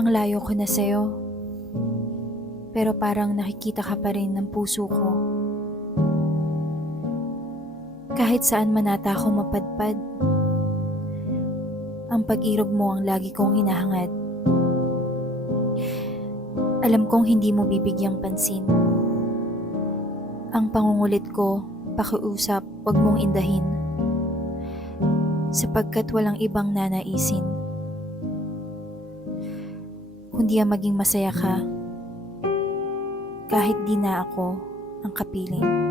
Ang layo ko na sa'yo, pero parang nakikita ka pa rin ng puso ko. Kahit saan man ata ako mapadpad, ang pag-irog mo ang lagi kong hinahangad. Alam kong hindi mo bibigyang pansin. Ang pangungulit ko, pakiusap, wag mong indahin. Sapagkat walang ibang nanaisin. Kundi ang maging masaya ka, kahit di na ako ang kapiling.